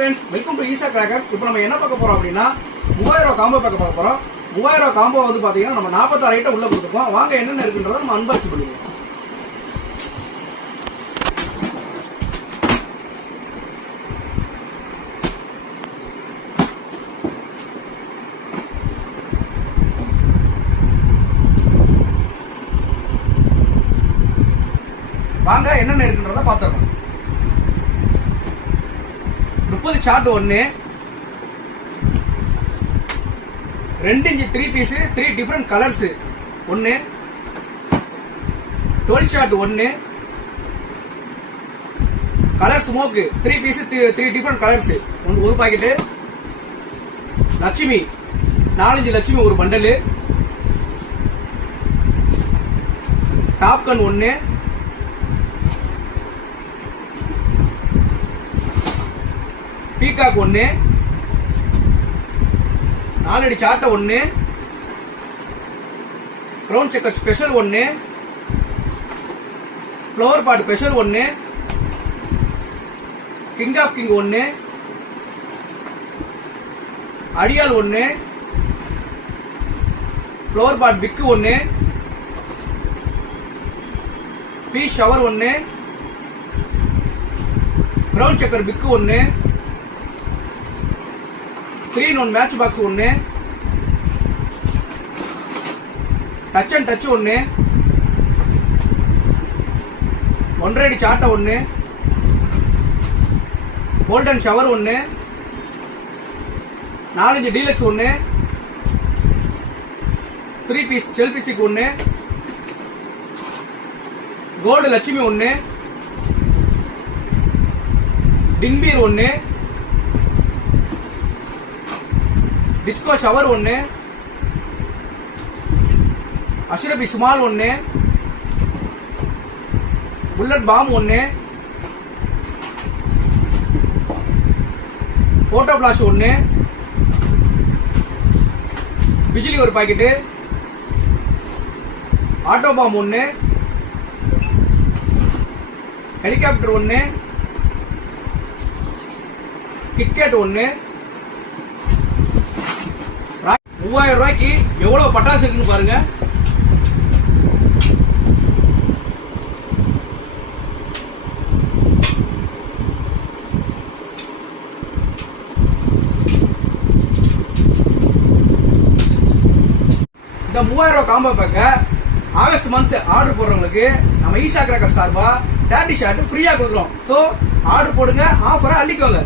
Friends, welcome to Eesa crackers. இப்போ நம்ம என்ன பார்க்க போறோம் அப்படின்னா 3000 ரூபாய் காம்போ பார்க்க போறோம். 3000 ரூபாய் காம்போ வந்து பாத்தீங்கன்னா நம்ம 46 ஐட்டம் உள்ள கொடுத்துருக்கோம். வாங்க என்னென்ன இருக்குன்றத நம்ம அன்பாக்சிங் பண்ணுவோம். வாங்க என்னென்ன இருக்குன்றத பாத்துறோம். 30 shot 1, 2 inch 3 piece 3 different colours 1, 12 shot 1, colour smoke 3 piece 3 different colours ஒரு பாக்கெட், லட்சுமி 4 இன்ச் லட்சுமி ஒரு பண்டல், டாப்கன் 1, பீகாக் 1, 4 அடி சாட்டை 1, brown checker special 1, flower pot special 1, king of king 1, அடியால் 1, flower pot big 1, piece shower 1, brown checker big 1, 3-in-1 match box 1, touch and touch 1, 1.5 அடி சாட்டை 1, golden shower 1, 4 inch deluxe 1, 3 piece selfie stick 1, gold Lakshmi 1, tin beer 1, disco shower 1, அஷ்ரபி small 1, bullet bomb 1, photo flash 1, பிஜிலி ஒரு packet, auto bomb 1, helicopter 1, KitKat 1. 3000 ரூபாய்க்கு எவ்வளவு பட்டாசு இருக்குன்னு பாருங்க. இந்த 3000 ரூபாய் காம்போ பேக்க ஆகஸ்ட் மந்த் ஆர்டர் போடுறவங்களுக்கு நம்ம ஈஷா கிராக்கர்ஸ் சார்பா 30 ஷார்ட் ஃப்ரீயா கொடுக்குறோம். சோ ஆர்டர் போடுங்க, ஆஃபரை அள்ளிக்கோங்க.